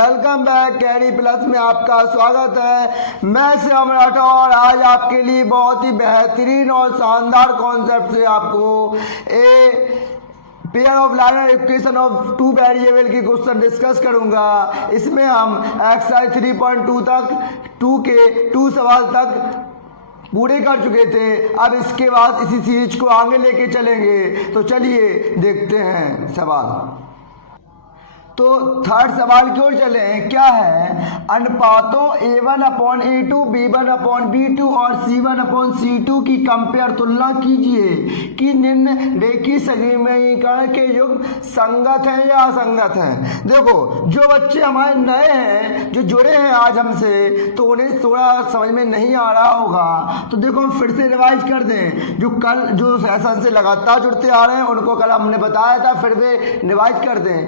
Welcome back carry plus में आपका स्वागत है। मैं श्याम राठौर आज आपके लिए बहुत ही बेहतरीन और शानदार कॉन्सेप्ट से आपको pair of liner equation of two variable की क्वेश्चन डिस्कस करूंगा। इसमें हम एक्सरसाइज 3.2 तक 2 के 2 सवाल तक पूरे कर चुके थे। अब इसके बाद इसी सीरीज को आगे लेके चलेंगे। तो चलिए देखते हैं सवाल। तो थर्ड सवाल की ओर चले। क्या है? अनुपातों A1/A2, B1/B2 और C1/C2 की कंपेयर तुलना कीजिए कि निम्न रेखीय समीकरण के युग्म संगत हैं या असंगत हैं। देखो, जो बच्चे हमारे नए हैं, जो जुड़े हैं आज हमसे, तो उन्हें थोड़ा समझ में नहीं आ रहा होगा। तो देखो हम फिर से रिवाइज कर दें। जो सेशन से लगातार जुड़ते आ रहे हैं उनको कल हमने बताया था, फिर वे रिवाइज कर दें।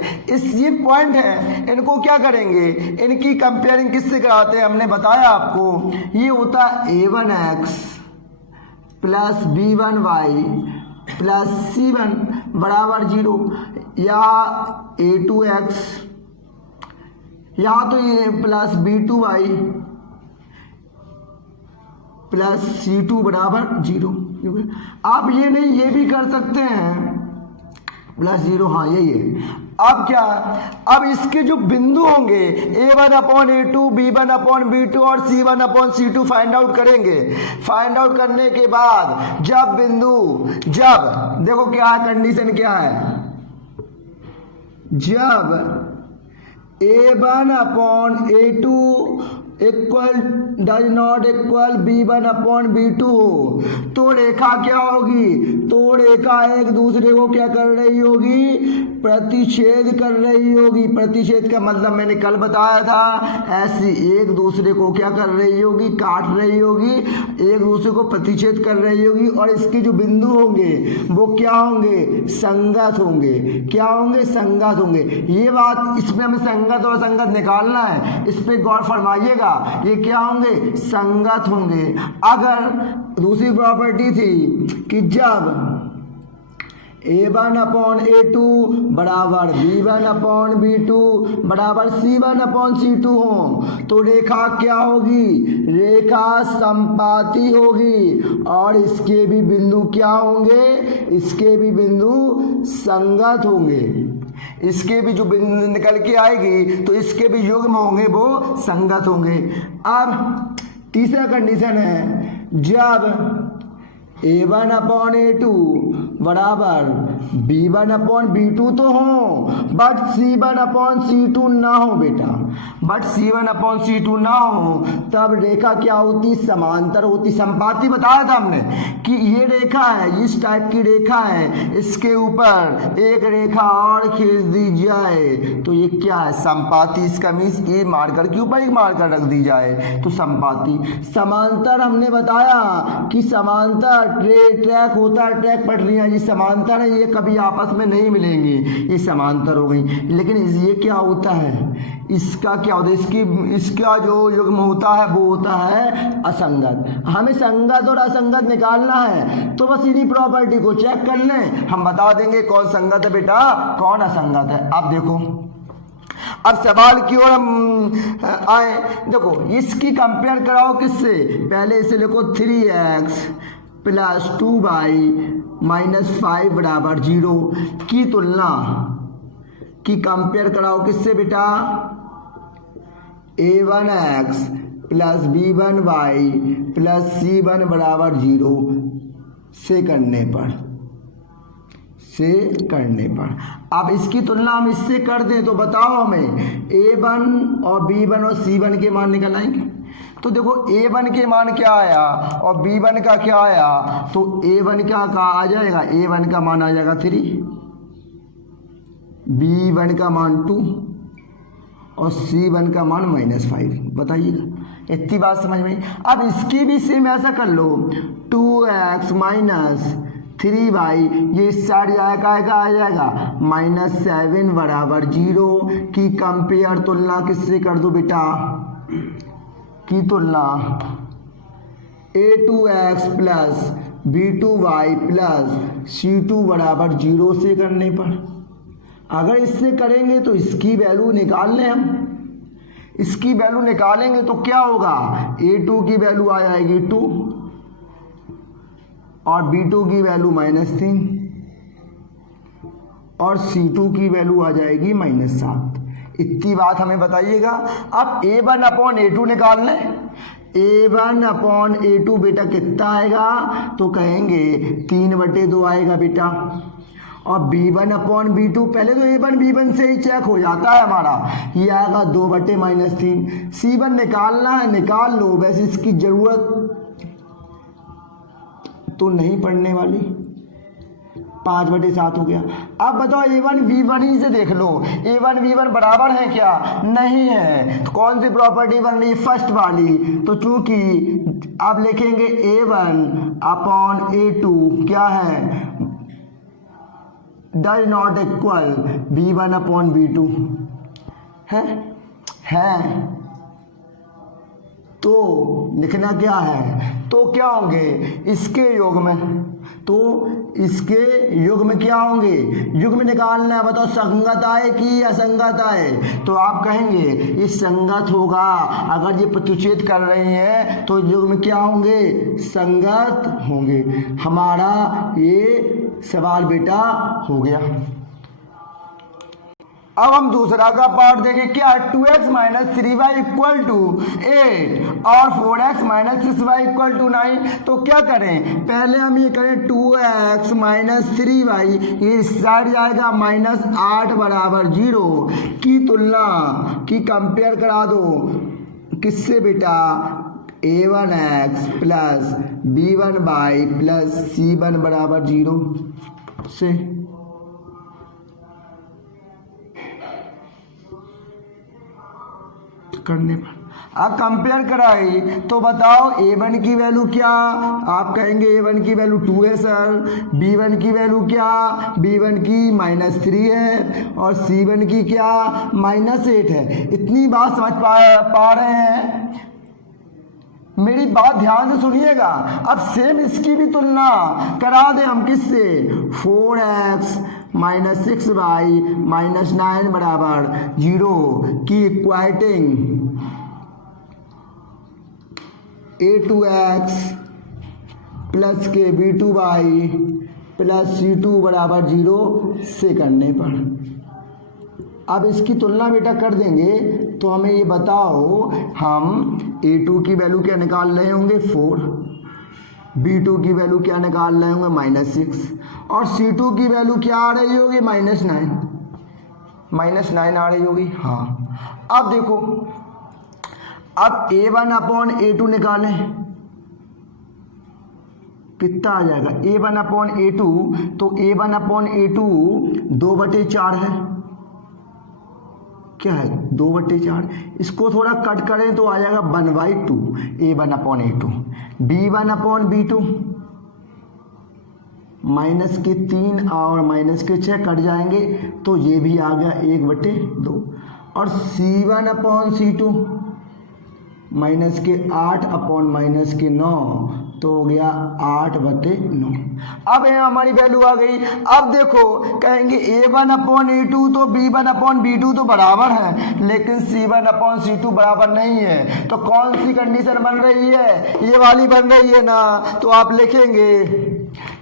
ये पॉइंट है, इनको क्या करेंगे, इनकी कंपेयरिंग किससे कराते हैं हमने बताया आपको। ये होता है A1x plus B1y plus C1 बराबर 0, या A2x, यहाँ तो ये प्लस B2y प्लस C2 बराबर 0। आप ये नहीं, ये भी कर सकते हैं प्लस 0, हाँ यही है। अब क्या, अब इसके जो बिंदु होंगे A1/A2, B1/B2 और C1/C2 फाइंड आउट करेंगे। फाइंड आउट करने के बाद जब देखो क्या है, कंडीशन क्या है, जब A1/A2 does not equal B1/B2 हो, तो रेखा क्या होगी, तो रेखा एक दूसरे को क्या कर रही होगी, प्रतिच्छेद कर रही होगी। प्रतिच्छेद का मतलब मैंने कल बताया था, ऐसी एक दूसरे को क्या कर रही होगी, काट रही होगी, एक दूसरे को प्रतिच्छेद कर रही होगी। और इसके जो बिंदु होंगे वो क्या होंगे, संगत होंगे। क्या होंगे, संगत होंगे। ये बात, इसमें हमें संगत और असंगत निकालना है, इस पर गौर फरमाइएगा। ये क्या होंगे, संगत होंगे। अगर दूसरी प्रॉपर्टी थी कि जब A1/A2 बराबर B1/B2 बराबर C1/C2 हो, तो रेखा क्या होगी, रेखा संपाती होगी। और इसके भी बिंदु क्या होंगे, इसके भी बिंदु संगत होंगे। इसके भी जो बिंदु निकल के आएगी तो इसके भी युग्म होंगे, वो संगत होंगे। अब तीसरा कंडीशन है, जब A1/A2 बराबर B1/B2 तो हो, बट C1/C2 ना हो बेटा, बट C1/C2 ना हो, तब रेखा क्या होती, समांतर होती। संपाती बताया था हमने कि ये रेखा है, इस टाइप की रेखा है, इसके ऊपर एक रेखा और खींच दी जाए तो ये क्या है, संपाती। इसका मीन्स ये मार्कर के ऊपर एक मार्कर रख दी जाए तो संपाती। समांतर हमने बताया कि समांतर ट्रैक होता है, ट्रैक पटरियां, ये समांतर है, ये कभी आपस में नहीं मिलेंगी, ये समांतर हो गई। लेकिन ये क्या होता है, इसका क्या होता है, इसका जो युग्म होता है वो होता है असंगत। हमें संगत और असंगत निकालना है, तो बस इन्हीं प्रॉपर्टी को चेक कर लें, हम बता देंगे कौन संगत है बेटा, कौन असंगत है। अब देखो, अब सवाल की ओर हम आए। देखो, इसकी कंपेयर कराओ किससे, पहले इसे लिखो 3x प्लस 2y माइनस 5 बराबर 0 की तुलना की कंपेयर कराओ किससे बेटा, A1x plus B1y plus C1 बराबर 0 से करने पर। अब इसकी तुलना हम इससे कर दें तो बताओ हमें A1 और B1 और C1 के मान निकल आएंगे। तो देखो A1 के मान क्या आया और B1 का क्या आया, तो A1 का आ जाएगा, A1 का मान आ जाएगा 3, B1 का मान 2 और C1 का मान -5। बताइएगा, इतनी बात समझ में। अब इसकी भी सेम ऐसा कर लो, 2x माइनस 3y, ये इस साइड आएगा आ जाएगा -7 बराबर 0 की कंपेयर तुलना किससे कर दो बेटा, की तुलना A2x plus B2y plus C2 बराबर 0 से करने पर। अगर इससे करेंगे तो इसकी वैल्यू निकाल लें हम, इसकी वैल्यू निकालेंगे तो क्या होगा, A2 की वैल्यू आ जाएगी 2 और B2 की वैल्यू -3 और C2 की वैल्यू आ जाएगी -7। इतनी बात हमें बताइएगा। अब A1/A2 निकालना है। A1/A2 बेटा कितना आएगा, तो कहेंगे 3/2 आएगा बेटा। और B1/B2 पहले तो A1 B1 से ही चेक हो जाता है हमारा, ये आएगा 2/-3। C1 निकालना है, निकाल लो, वैसे इसकी जरूरत तो नहीं पड़ने वाली। 5/7 हो गया। अब बताओ A1 B1 ही से देख लो, A1 B1 बराबर है क्या, नहीं है। तो कौन सी प्रॉपर्टी बन रही है, फर्स्ट वाली। तो चूंकि आप लिखेंगे A1/A2 क्या है, डज नॉट इक्वल B1/B2 है। तो लिखना क्या है, तो क्या होंगे इसके योग में, तो इसके युग में क्या होंगे, युग में निकालना है। बताओ संगत आए कि असंगत आए, तो आप कहेंगे ये संगत होगा। अगर ये प्रतिच्छेद कर रही हैं तो युग में क्या होंगे, संगत होंगे। हमारा ये सवाल बेटा हो गया। अब हम दूसरा का पार्ट देखें। क्या 2x - 3y = 8 और 4x - 6y = 9। तो क्या करें, पहले हम ये करें 2x - 3y, ये इस साइड जाएगा -8 = 0 की तुलना की कंपेयर करा दो किससे बेटा, a1x + b1y + c1 = 0 से। करने पर अब कंपेयर कराई तो बताओ A1 की वैल्यू क्या, आप कहेंगे A1 की वैल्यू 2 है सर। B1 की वैल्यू क्या, B1 की -3 है और C1 की क्या -8 है। इतनी बात समझ पा रहे हैं, मेरी बात ध्यान से सुनिएगा। अब सेम इसकी भी तुलना करा दें हम किससे, 4x - 6y - 9 = 0 की इक्वाइटिंग a2x प्लस के b2y प्लस c2 = 0 से करने पर। अब इसकी तुलना बेटा कर देंगे तो हमें ये बताओ, हम a2 की वैल्यू क्या निकाल रहे होंगे 4, b2 की वैल्यू क्या निकाल रहे होंगे -6 और c2 की वैल्यू क्या आ रही होगी -9 आ रही होगी। हाँ अब देखो, अब A1/A2 निकालें, कितना आ जाएगा A1/A2, तो A1/A2 2/4 है, क्या है 2/4। इसको थोड़ा कट करें तो आ जाएगा 1/2 A1/A2। B1/B2 -3 और -6 कट जाएंगे तो ये भी आ गया 1/2 और C1/C2 -8 अपॉन -9 तो हो गया 8/9। अब यहाँ हमारी वैल्यू आ गई। अब देखो कहेंगे A1/A2 तो B1/B2 तो बराबर है, लेकिन C1/C2 बराबर नहीं है। तो कौन सी कंडीशन बन रही है, ये वाली बन रही है ना। तो आप लिखेंगे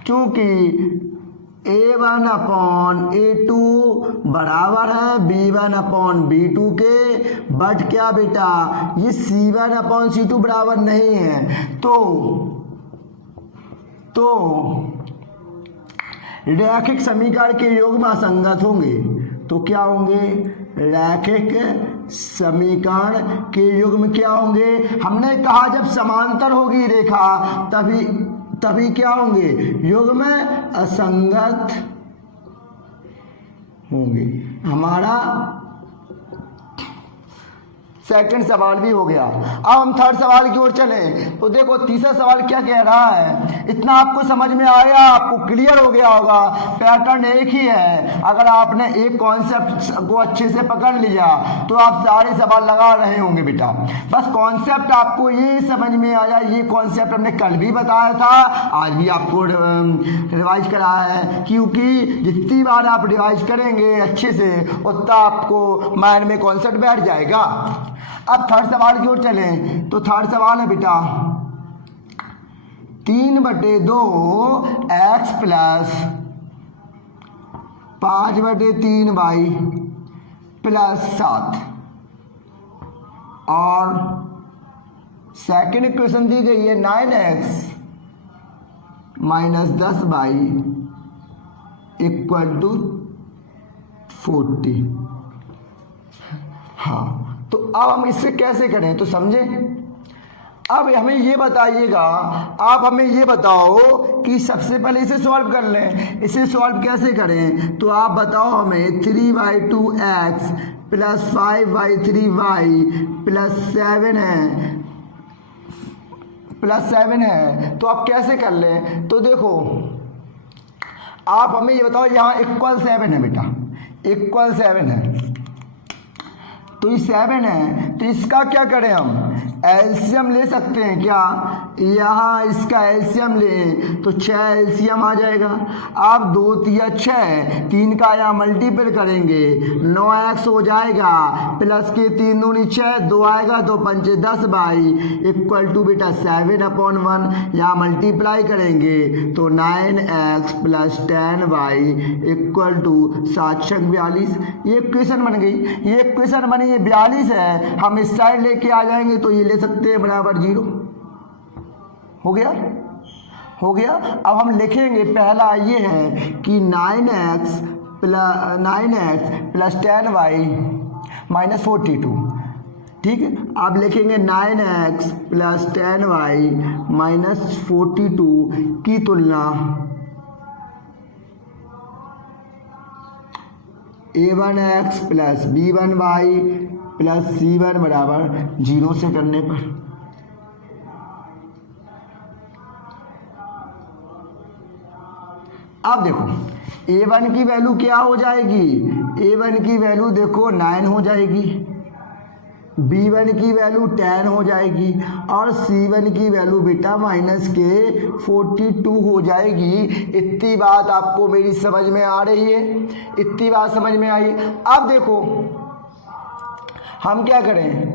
क्योंकि A1/A2 बराबर है B1/B2 के, बट क्या बेटा ये C1/C2 बराबर नहीं है। तो रैखिक समीकरण के योग में असंगत होंगे। तो क्या होंगे, रैखिक समीकरण के योग में क्या होंगे, हमने कहा जब समांतर होगी रेखा तभी क्या होंगे, योग में असंगत होंगे। हमारा सेकंड सवाल भी हो गया। अब हम थर्ड सवाल की ओर चलें तो देखो तीसरा सवाल क्या कह रहा है। इतना आपको समझ में आया, आपको क्लियर हो गया होगा, पैटर्न एक ही है। अगर आपने एक कॉन्सेप्ट को अच्छे से पकड़ लिया तो आप सारे सवाल लगा रहे होंगे बेटा। बस कॉन्सेप्ट आपको ये समझ में आया, ये कॉन्सेप्ट हमने कल भी बताया था, आज भी आपको रिवाइज कराया है, क्योंकि जितनी बार आप रिवाइज करेंगे अच्छे से उतना आपको माइंड में कॉन्सेप्ट बैठ जाएगा। अब थर्ड सवाल की ओर चलें तो थर्ड सवाल है बेटा 3/2 x प्लस 5/3 y प्लस 7 और सेकेंड इक्वेशन दी गई है 9x minus 10y equal to 40। हाँ, तो अब हम इससे कैसे करें तो समझे। अब हमें ये बताइएगा, आप हमें ये बताओ कि सबसे पहले इसे सॉल्व कर लें। इसे सॉल्व कैसे करें तो आप बताओ हमें 3/2x प्लस 5/3y प्लस 7 है तो आप कैसे कर लें। तो देखो आप हमें ये बताओ, यहाँ इक्वल 7 है बेटा, इक्वल 7 है तो ये 7 है तो इसका क्या करें, हम एलसीएम ले सकते हैं क्या। यहाँ इसका एलसीएम लें तो 6 एलसीएम आ जाएगा। आप 2 तिया 6, 3 का यहाँ मल्टीपल करेंगे 9x हो जाएगा प्लस के 3 दूनी 6, 2 आएगा 2 पंचे 10 बाई इक्वल टू बेटा 7/1। यहाँ मल्टीप्लाई करेंगे तो 9x plus 10y equal to 7×42। ये इक्वेशन बन गई, ये इक्वेशन बनी, ये 42 है। हम इस साइड लेके आ जाएंगे तो ये ले सकते हैं बराबर 0। हो गया, हो गया। अब हम लिखेंगे, पहला ये है कि 9x प्लस 10y माइनस 42। ठीक है, आप लिखेंगे 9x प्लस 10y माइनस 42 की तुलना a1x plus b1y plus c1 बराबर 0 से करने पर अब देखो a1 की वैल्यू क्या हो जाएगी, a1 की वैल्यू देखो 9 हो जाएगी, b1 की वैल्यू 10 हो जाएगी और c1 की वैल्यू बेटा माइनस के 42 हो जाएगी। इतनी बात आपको मेरी समझ में आ रही है, इतनी बात समझ में आई। अब देखो हम क्या करें,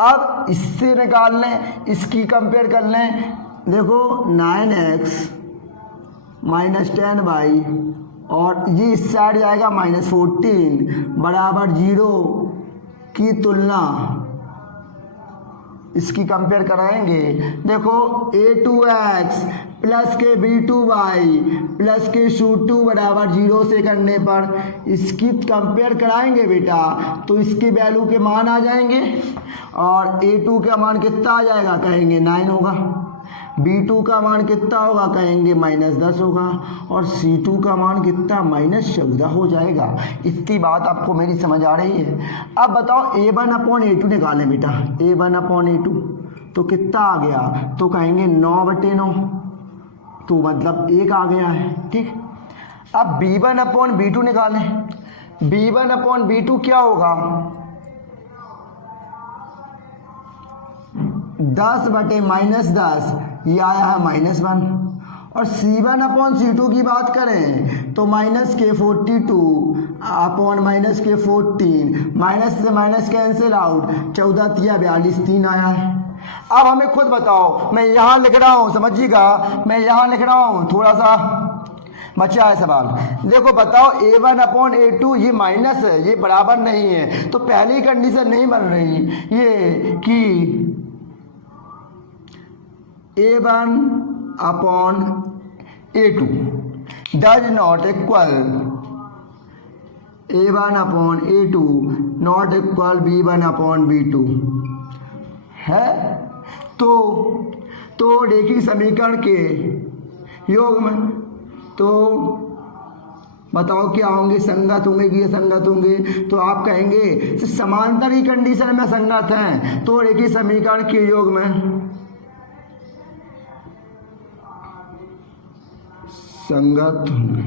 अब इससे निकाल लें, इसकी कंपेयर कर लें। देखो 9x माइनस 10y और ये इस साइड जाएगा माइनस 14 बराबर 0 की तुलना इसकी कंपेयर कराएंगे। देखो a2x प्लस के b2y प्लस के c2 बराबर 0 से करने पर इसकी कंपेयर कराएंगे बेटा तो इसकी वैल्यू के मान आ जाएंगे और a2 का मान कितना आ जाएगा, कहेंगे 9 होगा, b2 का मान कितना होगा, कहेंगे माइनस 10 होगा और c2 का मान कितना, माइनस 14 हो जाएगा। इतनी बात आपको मेरी समझ आ रही है। अब बताओ a1/a2 निकालें बेटा, a1/a2 तो कितना आ गया, तो कहेंगे 9/9 तो मतलब 1 आ गया है। ठीक, अब b1/b2 निकालें, b1/b2 क्या होगा, 10/-10 ये आया है -1 और c1/c2 की बात करें तो माइनस के 42 अपॉन माइनस के 14, माइनस से माइनस कैंसिल आउट, 14 तिया 42 3 आया है। अब हमें खुद बताओ, मैं यहाँ लिख रहा हूँ, समझिएगा मैं यहाँ लिख रहा हूँ, थोड़ा सा बचा है सवाल। देखो बताओ a1/a2 ये माइनस है, ये बराबर नहीं है तो पहली कंडीशन नहीं बन रही ये कि a1/a2 does not equal a1/a2 not equal b1/b2 है। तो रेखीय समीकरण के योग में तो बताओ क्या होंगे, संगत होंगे कि असंगत होंगे। तो आप कहेंगे समांतर ही कंडीशन में संगत हैं तो रेखीय समीकरण के योग में संगत होंगे।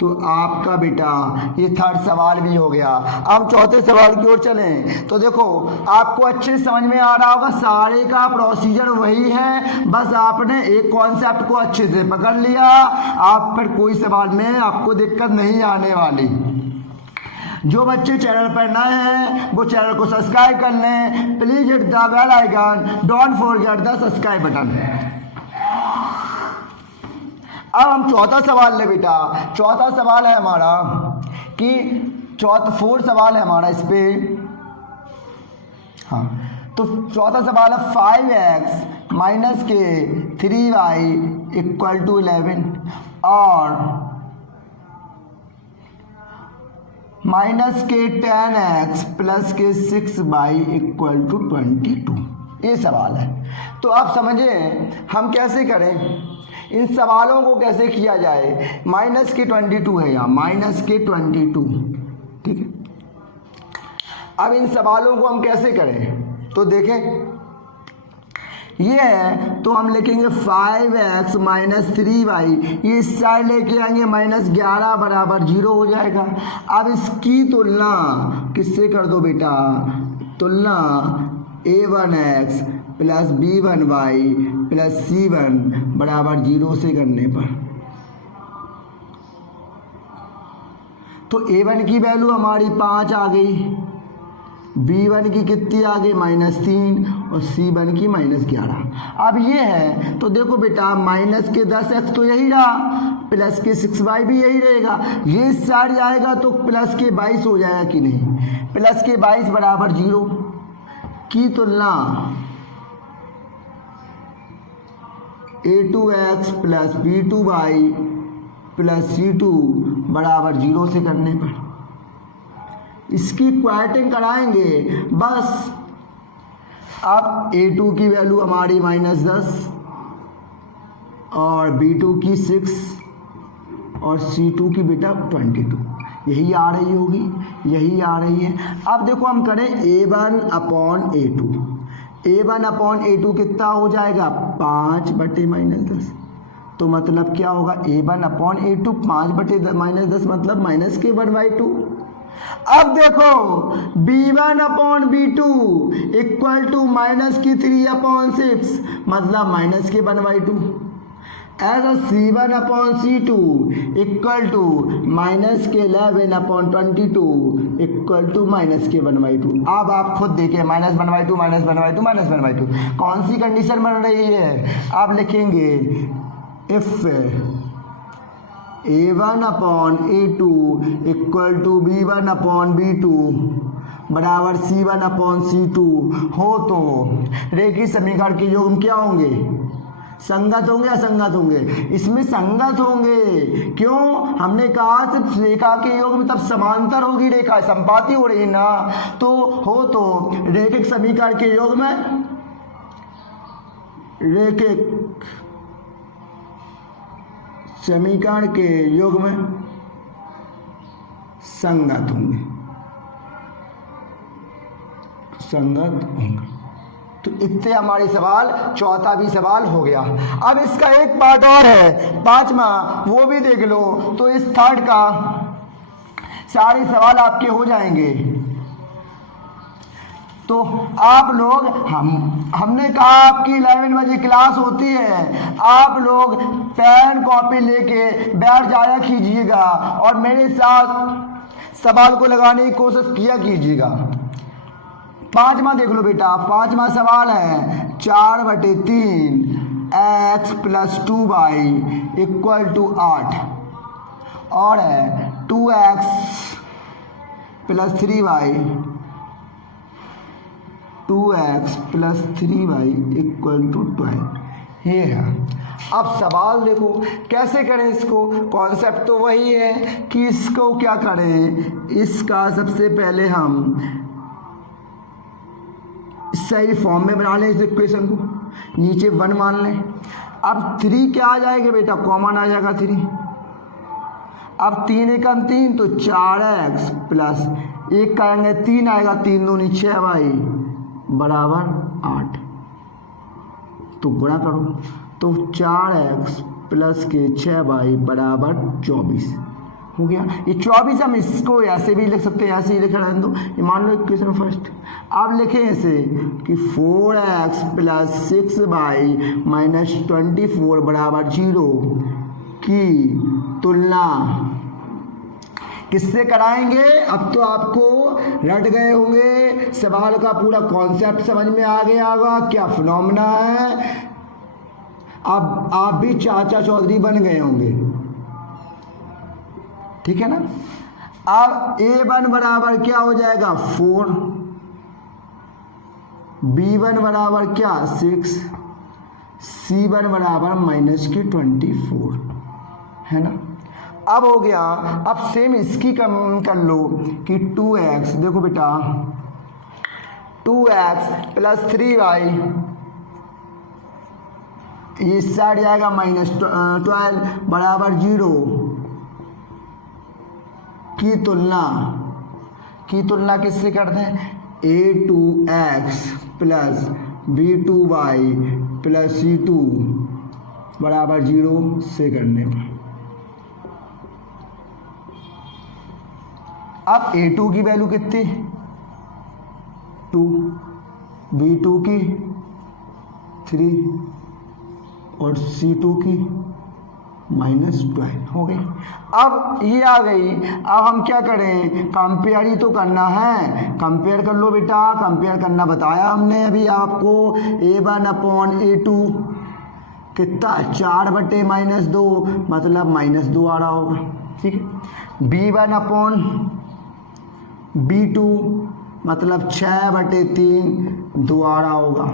तो आपका बेटा ये थर्ड सवाल भी हो गया। अब चौथे सवाल की ओर चलें तो देखो आपको अच्छे से समझ में आ रहा होगा, सारे का प्रोसीजर वही है, बस आपने एक कॉन्सेप्ट को अच्छे से पकड़ लिया, आप फिर कोई सवाल में आपको दिक्कत नहीं आने वाली। जो बच्चे चैनल पर नए हैं वो चैनल को सब्सक्राइब कर लें, please hit the bell icon, don't forget the subscribe button. अब हम चौथा सवाल ले बेटा। चौथा सवाल है हमारा कि फोर्थ सवाल है हमारा इस पे। हाँ, तो चौथा सवाल है 5x माइनस के 3y इक्वल टू 11 और माइनस के 10x प्लस के 6y इक्वल टू 22। ये सवाल है। तो आप समझे हम कैसे करें, इन सवालों को कैसे किया जाए। माइनस के 22 है यहाँ, माइनस के 22, ठीक है। अब इन सवालों को हम कैसे करें, तो देखें ये है, तो हम लिखेंगे 5x माइनस 3y, ये इस साइड लेके आएंगे -11 बराबर 0 हो जाएगा। अब इसकी तुलना किससे कर दो बेटा, तुलना a1x plus b1y plus c1 बराबर 0 से करने पर। तो a1 की वैल्यू हमारी 5 आ गई, b1 की कितनी आ गई -3 और c1 की -11। अब ये है, तो देखो बेटा माइनस के 10x तो यही रहा, प्लस के 6y भी यही रहेगा। ये इस साइड जाएगा तो प्लस के 22 हो जाएगा कि नहीं, प्लस के 22 बराबर 0 की तुलना a2x plus b2y plus c2 बराबर 0 से करने पर इसकी क्वाइटिंग कराएंगे बस। अब a2 की वैल्यू हमारी -10 और b2 की 6 और c2 की बेटा 22, यही आ रही होगी, यही आ रही है। अब देखो हम करें a1 upon a2, a1 upon a2 कितना हो जाएगा 5 बटे -10, तो मतलब क्या होगा a1 अपॉन a2 5 बटे -10 मतलब -k1/2। अब देखो b1 upon b2 equal to -3/6 मतलब -k1/2। ऐसा c1 upon c2 equal to -k11 upon 22 equal to -k1/2। अब आप खुद देखिए -1/2 कौन सी कंडीशन बन रही है। आप लिखेंगे if a1 upon a2 equal to b1 upon b2 बराबर c1 अपॉन c2 हो तो रेखीय समीकरण के योग क्या होंगे, संगत होंगे, असंगत होंगे। इसमें संगत होंगे, क्यों, हमने कहा सिर्फ रेखा के योग में तब समांतर होगी, रेखा संपाती हो रही ना, तो हो तो रेखिक समीकरण के योग में रेखिक समीकरण के योग में संगत होंगे, संगत होंगे। तो इतने हमारे सवाल, चौथा भी सवाल हो गया। अब इसका एक पार्ट और है, पांचवा, वो भी देख लो। तो इस थर्ड का सारे सवाल आपके हो जाएंगे। तो आप लोग हमने कहा आपकी 11 बजे क्लास होती है, आप लोग पेन कॉपी लेके बैठ जाया कीजिएगा और मेरे साथ सवाल को लगाने की कोशिश किया कीजिएगा। पांचवा देख लो बेटा, पांचवा सवाल है 4/3 x plus 2y equal to 8 और है 2x plus 3y 2x plus 3y equal to 12। ये है। अब सवाल देखो कैसे करें इसको। कॉन्सेप्ट तो वही है कि इसको क्या करें, इसका सबसे पहले हम सही फॉर्म में बना लें इस इक्वेशन को, नीचे 1 मान लें। अब 3 क्या आ जाएगा बेटा, कॉमन आ जाएगा 3। अब 3 एकम 3 तो 4x प्लस 1 का आएंगे 3 आएगा, 3 दूनी 6y बराबर 8। तो गुणा करो तो 4x प्लस के 6y बराबर 24 हो गया। ये 24 हम इसको ऐसे भी लिख सकते हैं, ऐसे ही लिखा रहने दो। ये मान लो इक्वेशन फर्स्ट। आप लिखें इसे कि 4x प्लस 6y माइनस 24 बराबर 0 की तुलना किससे कराएंगे? अब तो आपको रट गए होंगे, सवाल का पूरा कॉन्सेप्ट समझ में आ गया होगा, क्या फिनोमेना है। अब आप भी चाचा चौधरी बन गए होंगे, ठीक है ना। अब A1 बराबर क्या हो जाएगा 4, B1 बराबर क्या 6, C1 बराबर -24 है ना। अब हो गया। अब सेम इसकी कम कर लो कि 2x, देखो बेटा 2x + 3y, इस साइड जाएगा -12 बराबर 0 की तुलना किससे करते हैं? A2x + B2y + C2 बराबर 0 से करने पर। अब A2 की वैल्यू कितनी? 2, B2 की 3 और C2 की -12 हो गई। अब ये आ गई। अब हम क्या करें? कंपेयर ही तो करना है, कंपेयर कर लो बेटा। कंपेयर करना बताया हमने अभी आपको। A1/A2 कितना? 4/-2 मतलब -2 आ रहा होगा, ठीक है। B1/B2 मतलब 6/3 2 आ रहा होगा।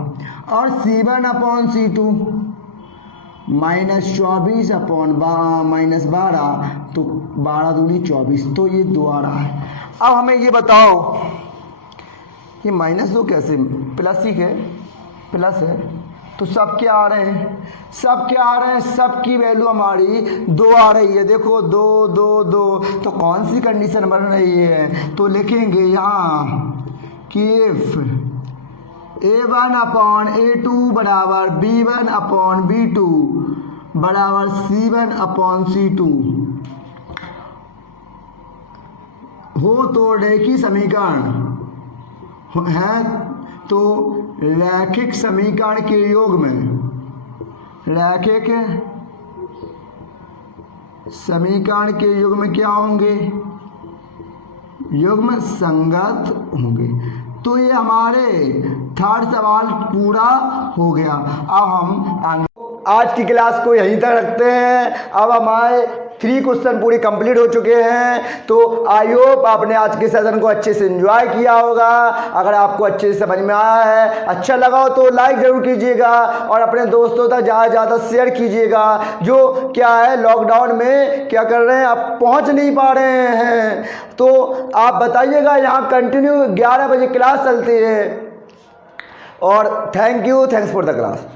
और C1/C2 -24/-12 तो 12 दूनी 24, तो ये 2 आ रहा है। अब हमें ये बताओ ये -2 कैसे? प्लस ही है, प्लस है तो सब क्या आ रहे हैं? सब क्या आ रहे हैं? सब की वैल्यू हमारी 2 आ रही है। देखो 2 2 2, तो कौन सी कंडीशन बन रही है? तो लिखेंगे यहाँ कि इफ A1/A2 बराबर B1/B2 बराबर C1/C2 हो तो रेखीय समीकरण है, तो रैखिक समीकरण के योग में, रैखिक समीकरण के योग में क्या होंगे? युग्म संगत होंगे। तो ये हमारे थर्ड सवाल पूरा हो गया। अब हम आज की क्लास को यहीं तक रखते हैं। अब हमारे 3 क्वेश्चन पूरी कंप्लीट हो चुके हैं। तो आई होप आपने आज के सेशन को अच्छे से एंजॉय किया होगा। अगर आपको अच्छे से समझ में आया है, अच्छा लगा हो तो लाइक जरूर कीजिएगा और अपने दोस्तों तक ज़्यादा से ज़्यादा शेयर कीजिएगा। जो क्या है लॉकडाउन में क्या कर रहे हैं, आप पहुंच नहीं पा रहे हैं, तो आप बताइएगा। यहाँ कंटिन्यू 11 बजे क्लास चलती है। और थैंक्स फॉर द क्लास।